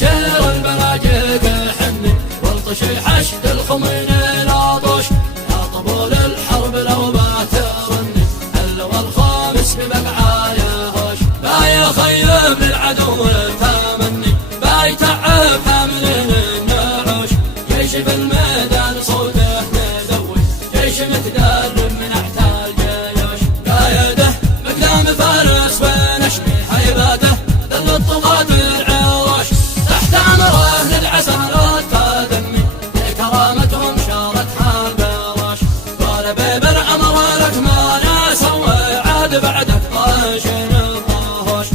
شراجير البلاجيك حني والطش حشد الخمين لاطش يا طبول الحرب لو ما ترني هل والخامس بمقعايا هوش باي خيب للعدو تامني باي تعب حاملين النعوش جيش في الميدان صوته مدوي جيش متدرب من احتال جيوش قايده مقدام فارس ونشمي حيباته ذل الطغاة العروش تحت امره ندعى سهرات تدمي لكرامتهم شارتها البراش قال بيبر امر لك ما نسوي عاد بعدك طاشن الطاهوش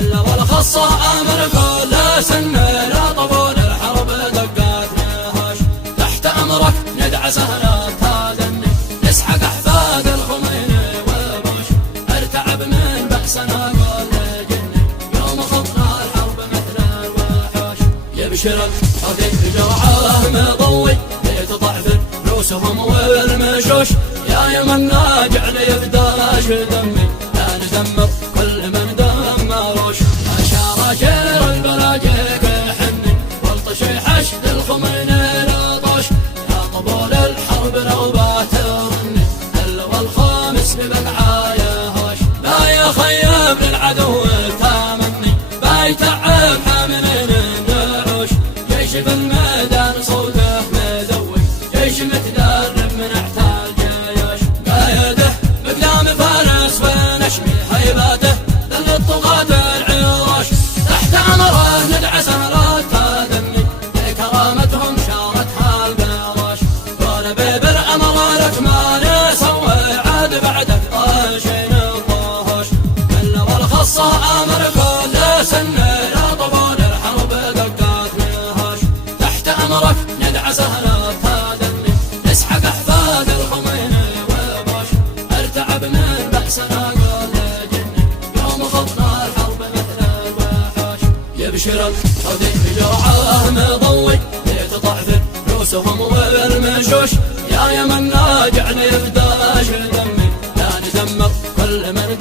الا والخصه امر كل سن لا طبول الحرب دقات نهوش تحت امرك ندعى سهرات تدمي نسحق احفاد الخميني وبوش ارتعب من بأسنا يبشر الحديد جرعاه مضوي ليتطعثر رؤوسهم والمشوش يا يمن ناجع ليفداش دمي لا ندمر كل من دمروش شراجير البلاجيك حني والطش حشد الخمين لاطش يا طبول الحرب لو باترني هل والخامس بمقعايا هوش باي خيب للعدو تامني باي تعب حاملين جيش في الميدان صوته مدوي جيش متدرب من احتال جيوش قايده مقدام فارس ونشمي حيباته ذل الطغاة العروش تحت امره ندعى سهرات تدمي لكرامتهم شارتها البراش قال بيبر امر لك ما نسوي عاد بعدك طاشين الطاهوش الا والخصه امر كل سن لا طبول الحرب دقات امرك ندعى سهرات تدمي نسحق احفاد الخميني وبوش ارتعب من بأسنا قول جني يوم خضنا الحرب مثل الوحوش يبشر الحديد جرعاه مضوي ليتطعثر رؤوسهم والمشوش يا يمن ناجع ليفداش دمي لا ندمر كل من